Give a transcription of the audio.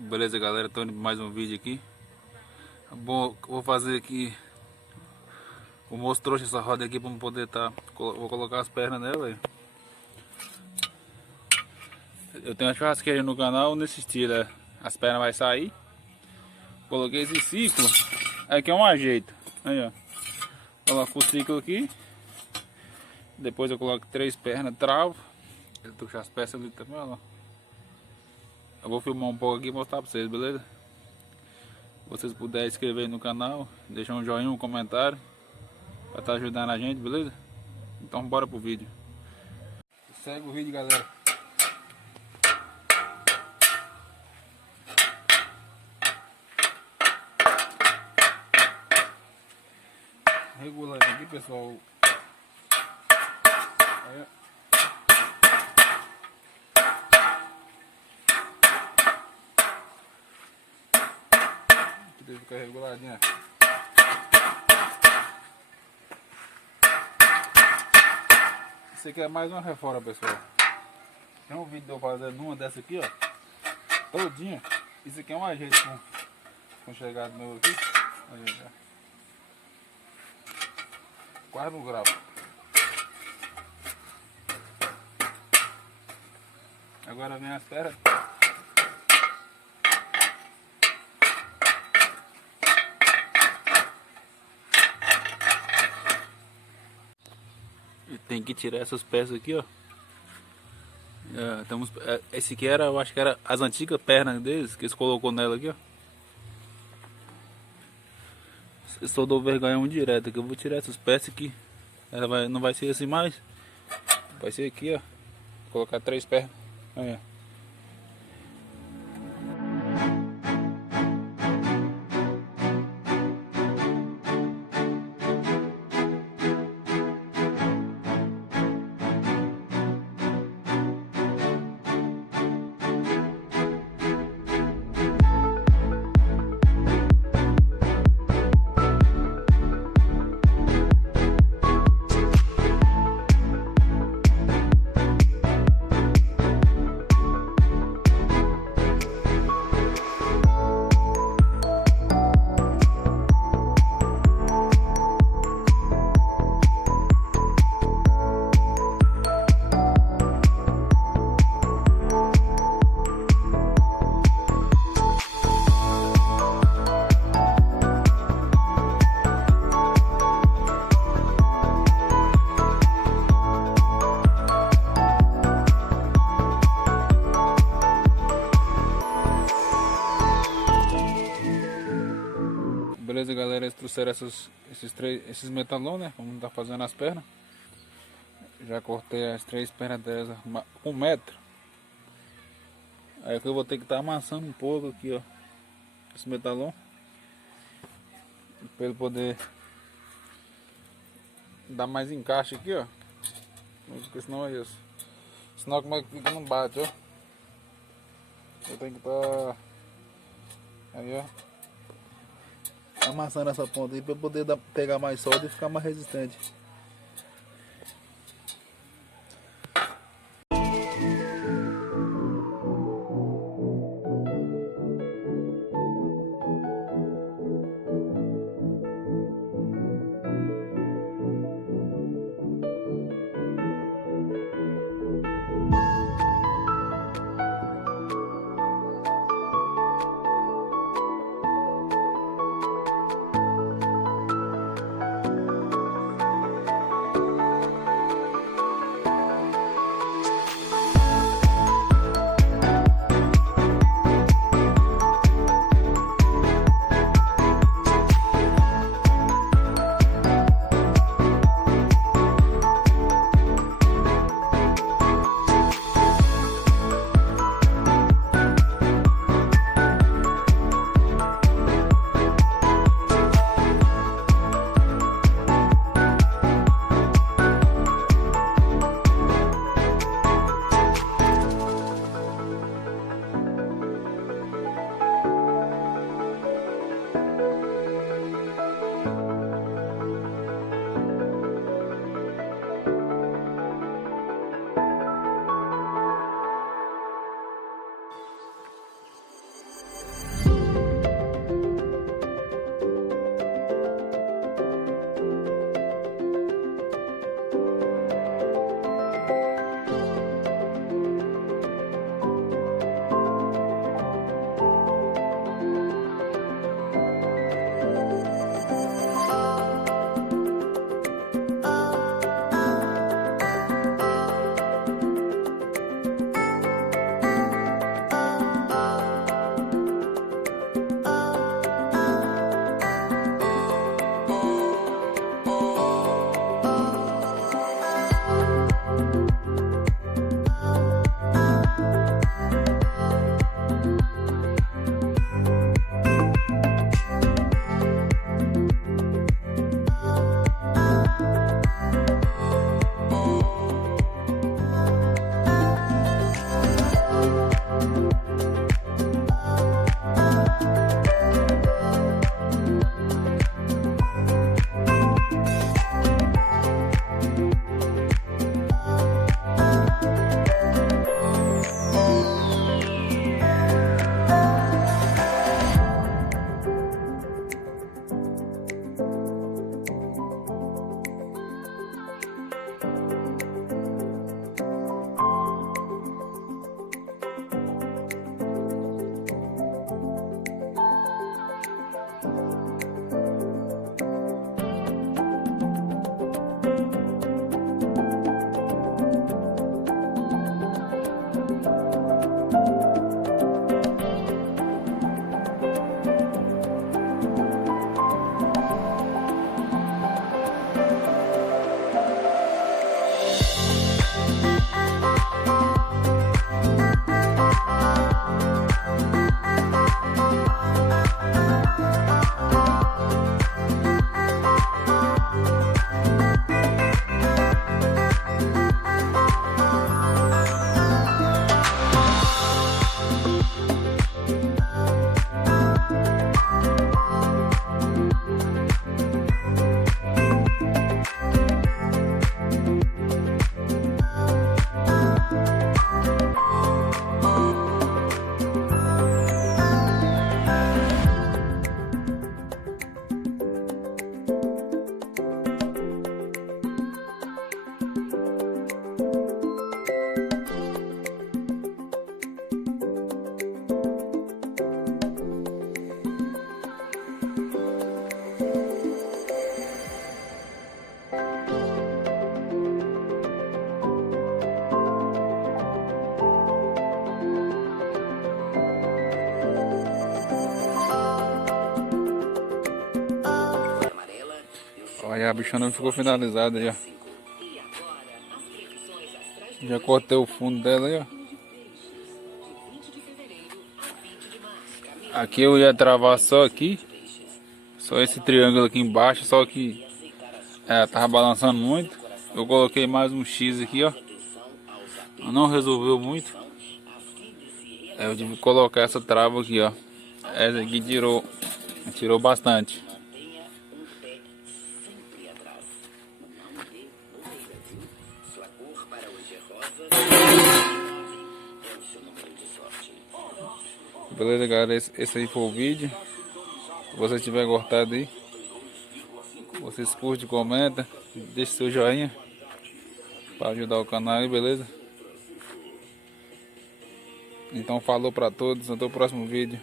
Beleza, galera, tô indo pra mais um vídeo aqui. Bom, vou fazer aqui. O moço trouxe essa roda aqui para poder vou colocar as pernas nela aí. Eu tenho uma churrasqueira no canal nesse estilo, as pernas vai sair. Coloquei esse ciclo. Aqui é um ajeito. Aí, ó. Coloco o ciclo aqui. Depois eu coloco 3 pernas, travo. Ele trouxe as peças ali também, ó. Eu vou filmar um pouco aqui e mostrar pra vocês, beleza? Se vocês puderem inscrever no canal, deixar um joinha, um comentário pra estar ajudando a gente, beleza? Então bora pro vídeo. Segue o vídeo, galera. Regulando aqui, pessoal. Aí, deve ficar reguladinha. Isso aqui é mais uma reforma, pessoal. Tem um vídeo de eu fazendo uma dessa aqui, ó, todinha. Isso aqui é um ajeito com chegado meu aqui. Aí, já. Quase no grau. Agora vem as pernas. E tem que tirar essas peças aqui, ó. Esse aqui era, eu acho que era as antigas pernas deles, que eles colocou nela aqui, ó. Eu só dou vergonha direto, que eu vou tirar essas peças aqui. Ela não vai ser assim mais. Vai ser aqui, ó. Vou colocar 3 pernas. Aí, ó. Beleza, galera, eles trouxeram esses metalão, né? Vamos tá fazendo as pernas. Já cortei as 3 pernas delas 1 metro. Aí que eu vou ter que estar amassando um pouco aqui, ó, esse metalão, para ele poder dar mais encaixe aqui, ó. Porque senão é isso. Senão como é que fica, não bate, ó. Eu tenho que estar aí, ó, amassando essa ponta aí para poder pegar mais solda e ficar mais resistente. Aí a bichona ficou finalizada já. Já cortei o fundo dela aí, ó. Aqui eu ia travar só aqui. Só esse triângulo aqui embaixo, só que tava balançando muito. Eu coloquei mais um X aqui, ó. Não resolveu muito. Eu tive que colocar essa trava aqui, ó. Essa aqui tirou bastante. Beleza, galera, esse aí foi o vídeo. Se você tiver gostado aí, vocês curtem, comenta, deixa seu joinha para ajudar o canal aí, beleza? Então falou para todos, até o próximo vídeo.